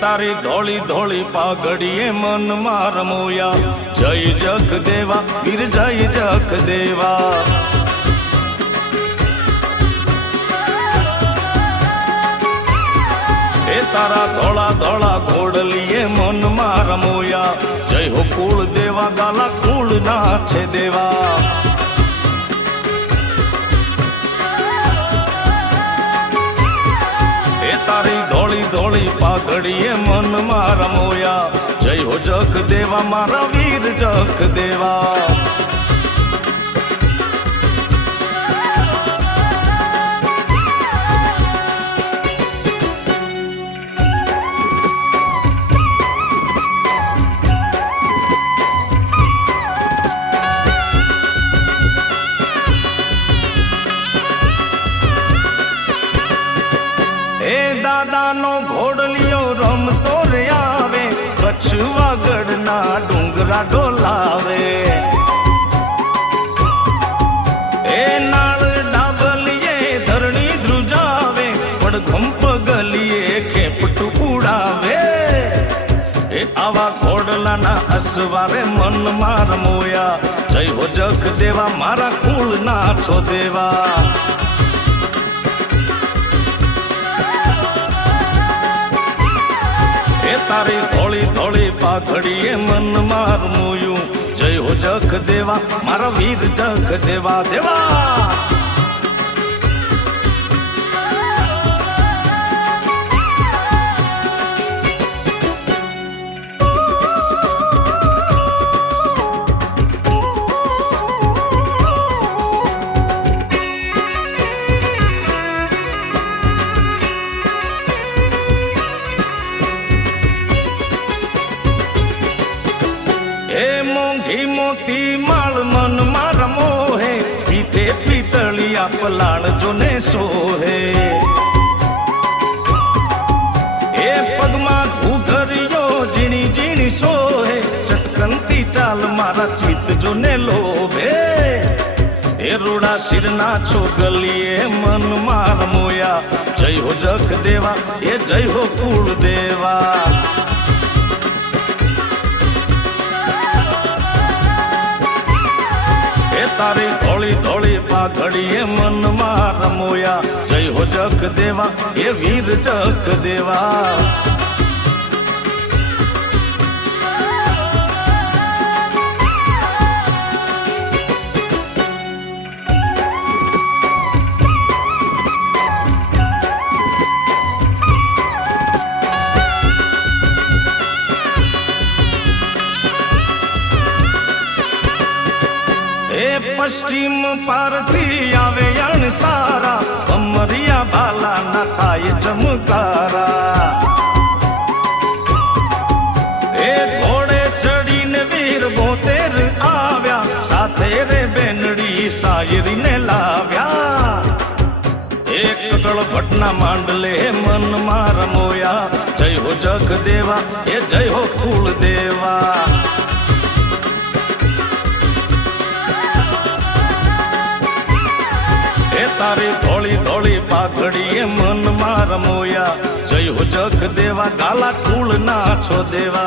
तारी धोली धोली पागड़िए मन मार मोया। जय जग देवा वीर जय जग देवा। ए तारा धोला धोला घोड़लिए मन मार मोया। जय हो कुल देवा गाला कुल नाचे देवा। ए तारी धोली धोली पागड़िए मन मार मोया। जय हो जग देवा मारा वीर जग देवा। दादा नो घोड़लियो रमतो रे आवे। कछुआ गढ़ना डूंगरा डोलावे। ए नाल डाबलिए धरणी ध्रुजावे। पड़घंप गलिए खेपटू उड़ावे। ए आवा घोड़ला ना असवारे मन मार मोया। जय हो जग देवा मारा कुल नाचो देवा। तारी धोली धोली पाघड़िए मन मार मोयू। जय हो जग देवा मारा वीर जग देवा देवा। मोती माल मन मार मोहे। पीठे पीतलिया पलाण जो ने सोहे। ए पगमा घूघरियो जीणी जीणी सोहे। चटकंती चाल मारा चित जो ने लोभे। ए रूड़ा सिरना छो गलिए मन मार मोया। जय हो जग देवा ए जय हो कुल देवा। तारी धोली धोली पाघड़िए मन मार मोया। जय हो जग देवा ये वीर जग देवा। पश्चिम पारथी आवे यण सारा। कमरिया बाला ना थाय चमकारा। ए घोड़े चढ़ी ने वीर बोतेर आव्या। साथे रे बेनड़ी सायरी ने लाव्या। एक कटल भटना मांडले मन मार मोया। जय हो जग देवा ए जय हो कुल देवा। तारी धोली धोली पाघड़िए मन मार मोया। जय हो जग देवा गाला कुल नाचो देवा।